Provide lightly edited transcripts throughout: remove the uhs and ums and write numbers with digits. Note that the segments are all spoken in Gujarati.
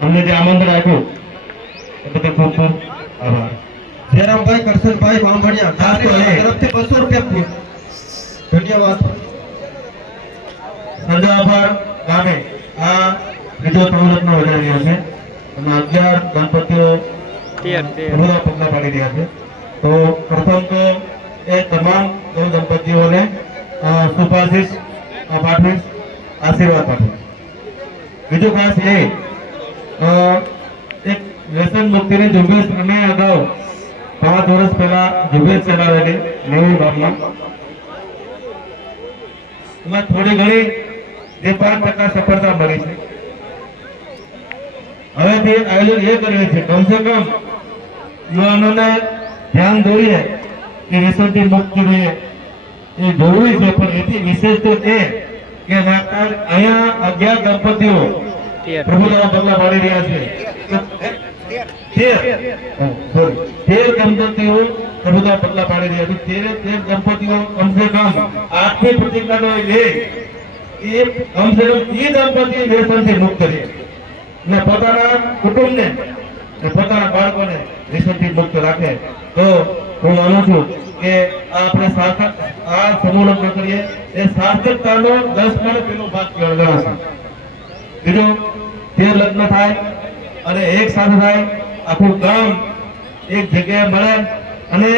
हमने जो आमंत्रण आप्યું એ બદલ ખૂબ ખૂબ આભાર. જયરામભાઈ કરશનભાઈ બામણિયા ખાસ તરફથી 200 રૂપિયા ધન્યવાદ. સંજાફર ગામે આ બીજો પ્રવૃત્તિનો યોજાઈ રહ્યો છે અને 11 ગણપતિઓ બધા પગલા પાડી રહ્યા છે. તો પ્રથમ તો એ તમામ દંપતીઓને શુભાશીષ પાઠવીશ, આશીર્વાદ પાઠવીશ. બીજું ખાસ એ એક વ્યસન મુક્તિની ઝુંબેશ અમે અગાઉ 5 વર્ષ પહેલા ઝુંબેશ ચલાવેલી નેવું ગામમાં. એમાં થોડી ઘણી જે 5% સફળતા મળી છે. હવે તે આયોજન એ કર્યું છે કમસે કમ યુવાનોને ધ્યાન દોરીએ કે વ્યસનથી મુક્ત રહીએ એ જરૂરી છે. પણ એથી વિશેષ તો એ કે અહીંયા 11 દંપતીઓ પ્રભુના પગલા પાડી રહ્યા છે. 13 દંપતીઓ પ્રભુના પગલા પાડી રહ્યા છે. 13 દંપતીઓ કમસે કમ 8ની પ્રતિજ્ઞાનો લે એ કમસે કમ એ દંપતી વ્યસનથી મુક્ત રહે ને પોતાના કુટુંબને પોતાના બાળકોને વ્યસનથી મુક્ત રાખે. તો હું માનું છું કે આપણે આ સમૂહ લગ્ન કરીએ એ સાર્થકતાનો 10 પેલો ભાગ ગણાશે. બીજું 13 લગ્ન થાય અને એક સાથે થાય, આખું ગામ એક જગ્યાએ મળે અને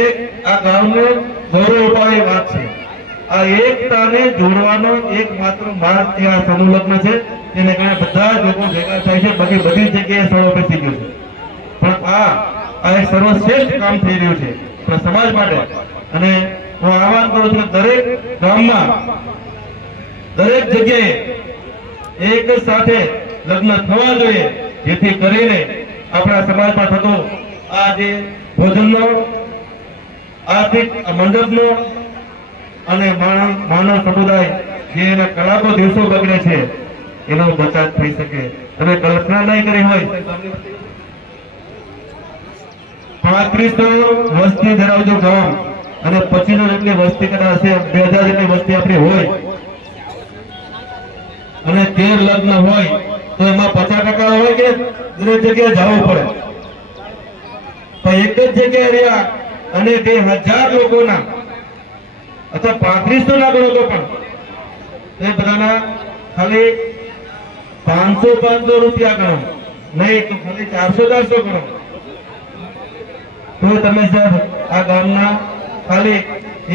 એક આ ગામનો ગૌરવ ઉપાય વાત છે. આ એકતાને જોડવાનો એકમાત્ર માર્ગ એ આ સમૂહ લગ્ન છે. એને કારણે બધા લોકો ભેગા થાય છે. બાકી બધી જગ્યાએ સ્થળો બેસી ગયું છે. પણ આ એક સર્વશ્રેષ્ઠ કામ થઈ રહ્યું છે આપણા સમાજ માટે. અને હું આહવાન કરું છું દરેક ગામમાં દરેક જગ્યાએ એક સાથે લગ્ન થવા જોઈએ, જેથી કરીને આપણા સમાજમાં થતો આ જે ભોજનનો, આર્થિક મંડપનો અને માનવ સમુદાય જે એના કલાકો દિવસો બગડે છે એનો બચાવ થઈ શકે. તમે કલ્પના નહીં કરી હોય 35 વસ્તી ધરાવતું ગામ અને 25 જેટલી વસ્તી કદાચ 2000 જેટલી વસ્તી આપણી હોય અને 13 લગ્ન હોય તો એમાં 50% હોય કે દરેક જગ્યાએ જવું પડે. પણ એક જ જગ્યાએ રહ્યા અને 2000 લોકોના અથવા 3500 લાખ લોકો પણ એ બધાના ખાલી 500 રૂપિયા ગણો, નહીં તો ખાલી 400 ગણો તો તમે સર આ ગામના ખાલી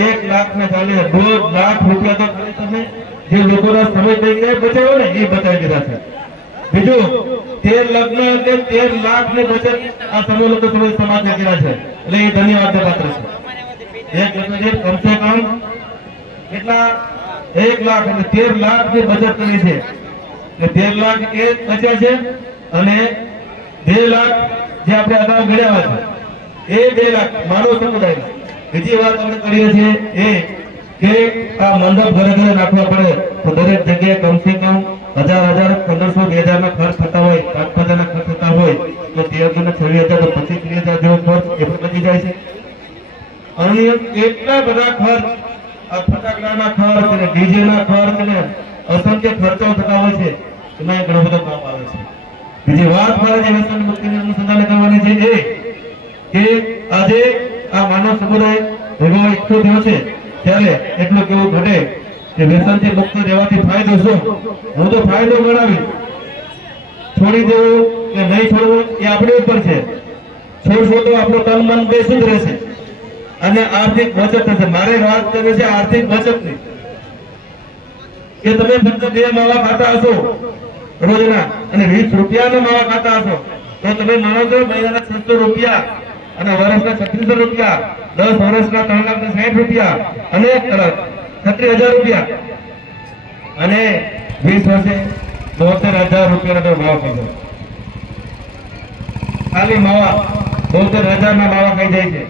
1 લાખ ને 2 લાખ રૂપિયા તો ખાલી તમે જે લોકોના સમય દઈને બચાવો ને એ બચાવી દીધા છે. બીજું 13 લગ્ન એટલે 13 લાખ ની બચત આ સમૂહ લગ્ન સમાજને કર્યા છે. એટલે એ ધન્યવાદ પાત્ર છે. એક લગ્ન કમસે કમ કેટલા 1 લાખ એટલે 13 લાખ ની બચત કરી છે. એટલે 13 લાખ એ બચ્યા છે અને 2 લાખ જે આપણે અગાઉ ગણ્યા હતા એ 2 લાખ માનવ સમુદાય. બીજી વાત આપણે કરીએ છીએ એ કે આ મંડપ ઘરે ઘરે નાખવા પડે તો દરેક જગ્યાએ કમસે કમ 1000 1500 2000 ના ખર્ચ થતા હોય, 5,000 ના ખર્ચ થતા હોય તો 13 ને 26,000 તો 25,000 જેવો ખર્ચ એ પણ બચી જાય છે. અને એટલા બધા ખર્ચ આ ફટાકડાના ખર્ચ અને ડીજે ના ખર્ચ અને અસંખ્ય ખર્ચો થતા હોય છે. એમાં ઘણો બધો કામ આવે છે. બીજી વાત મારે જે વ્યસન મુક્તિની અનુસંધાને કરવાની છે એ કે આજે આ માનવ સમુદાય ભેગો 100 દિવસ છે ત્યારે એટલું કેવું ઘટે કે વ્યસનથી મુક્ત રહેવાથી ફાયદો શું? હું તો ફાયદો ગણાવી છોડી દેવું કે નહીં છોડવું એ આપણી ઉપર છે. છોડશો તો આપણું તન મન બે શુદ્ધ રહેશે અને આર્થિક બચત થશે. મારે વાત કરવી છે આર્થિક બચતની કે તમે ફક્ત 2 માવા ખાતા હશો રોજના અને 20 રૂપિયાના માવા ખાતા હશો તો તમે માનો છો મહિનાના 600 રૂપિયા અને વર્ષના 3600 રૂપિયા, 10 વર્ષના 3,60,000 રૂપિયા અને 36,000 રૂપિયા અને 20 વર્ષે 72,000 રૂપિયાનો માવા ખાઈ જાય. ખાલી માવા 72,000 ના માવા ખાઈ જાય છે.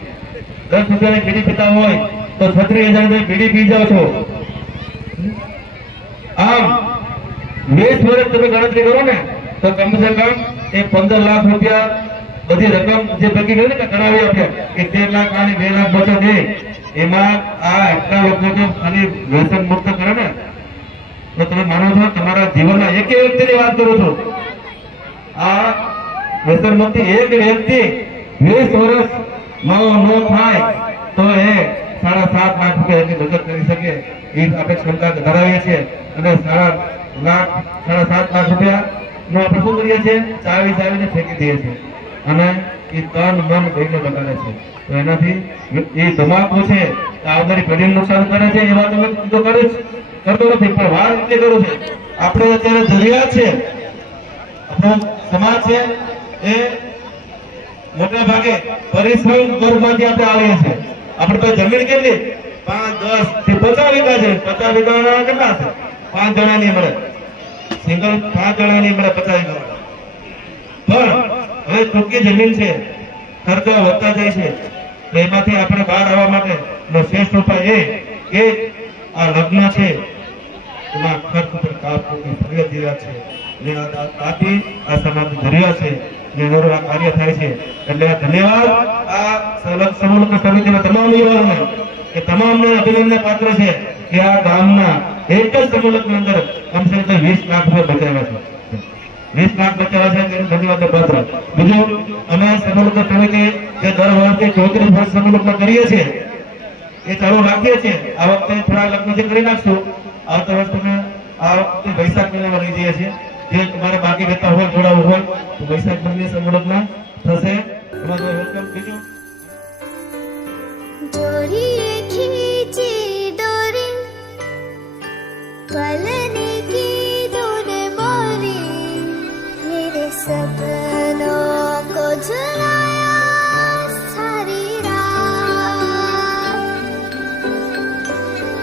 10 રૂપિયાની બીડી પીતા હોય તો 36,000 ની બીડી પી જાવ છો. આમ 20 વર્ષ તમે ગણતરી કરો ને તો કમસે કમ એ 15 લાખ રૂપિયા બધી રકમ જે ભેગી કરી ને કરાવી આપ્યા કે 13 લાખ અને 2 લાખ બચત છે. એમાં આ એટલા લોકો જો ખાલી વ્યસન મુક્ત કરે ને તો તમે માનો છો તમારા જીવનના એક વ્યક્તિની વાત કરું છું. આ વ્યસન મુક્તિ એક વ્યક્તિ 20 વર્ષ માવો ન થાય તો એ 7.5 લાખ રૂપિયા બચત કરી શકે એ આપણે ક્ષમતા ધરાવીએ છીએ અને 7.5 લાખ રૂપિયા નો આપણે શું કરીએ છીએ? ચાવીને ફેંકી દઈએ છીએ અને એ તન મન બેને બગાડે છે. તો એનાથી એ તમાકુ છે આવનારી પેઢીને નુકસાન કરે છે. એ વાત અમે તો કરતો નથી પણ વાત એટલે કરું છે આપણે અત્યારે જરૂરિયાત છે આપણો સમાજ છે એ મોટા ભાગે પરિશ્રમ વર્ગમાંથી આપણે આવીએ છીએ. આપણે પાસે જમીન કેટલી 5, 10 થી 50 વીઘા છે. 50 વીઘાના કેટલા છે? 5 જણાની મળે. સિંગલ 5 જણાની મળે 50 વીઘા. પણ હવે ટૂંકી જમીન છે, ખર્ચ વધતા જાય છે. તો એમાંથી આપણે બહાર આવવા માટે નો શ્રેષ્ઠ ઉપાય એ કે આ લગ્ન છે એમાં ખર્ચ ઉપર કાપવાની ફરજિયાત છે. આથી આ સમાજની જરૂરિયાત છે એનું આ કાર્ય થાય છે. એટલે ધન્યવાદ આ સમૂહ સમિતિના તમામ યુવાનોને કે તમામને અભિનંદન પાત્ર છે કે આ ગામના એક જ સમૂહની અંદર કમસે કમ 20 લાખ રૂપિયા બચાવ્યા છે. 20 લાખ બચાવ્યા છે તેનું ધન્યવાદ પાત્ર. બીજું અમે સમૂહ સમિતિ જે દર વર્ષે 34 વર્ષ સમૂહ કરીએ છીએ એ ચાલુ રાખીએ છીએ. આ વખતે થોડા લગ્ન જે કરી નાખશું. આવતા વર્ષ તમે આ વખતે વૈશાખ મહિનામાં લઈ જઈએ છીએ. જે તમારે બાકી રહેતા હોય જોડાવું હોય તો વૈશાખ મહિને સમૂહમાં થશે. તમારું વેલકમ. બીજું डोरिये खींची डोरी पलने की धुन बोली मेरे सपनों को झुलाया सारी रात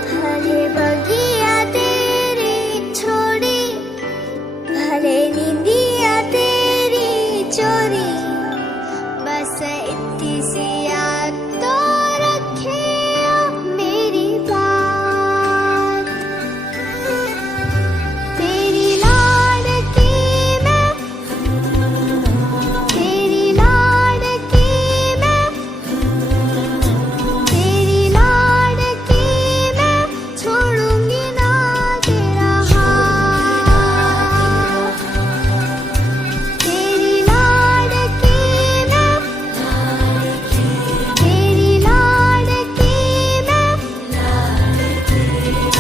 भले बगिया तेरी छोड़ी भले नींदिया तेरी चोरी बस इतनी सी याद तो मेरी बात तेरी लाडकी मैं तेरी लाडकी मैं तेरी लाडकी मैं छोड़ूंगी ना तेरा हाथ तेरी लाडकी मैं तेरी लाडकी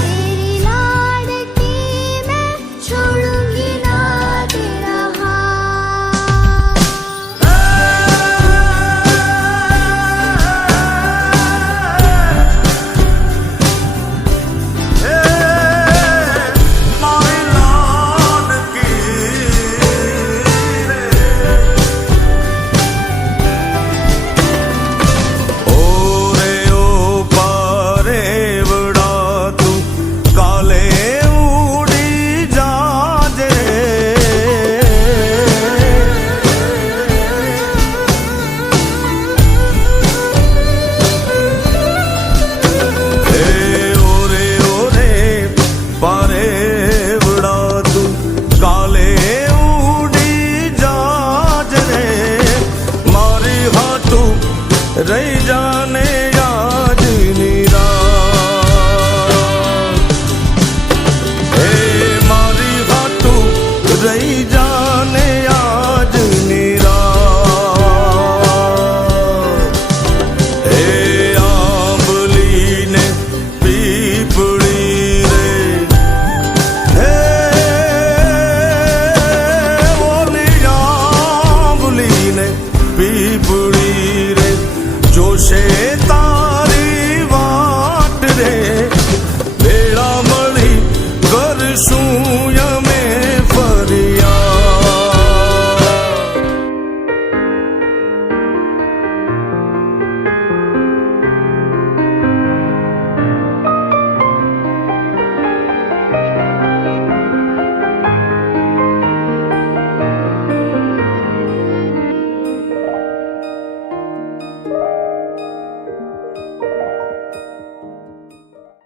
तेरी लाडकी मैं छोड़ूंगी ना तेरा रही जाने आज निराश हे मारी हाथू रही जाने आज છે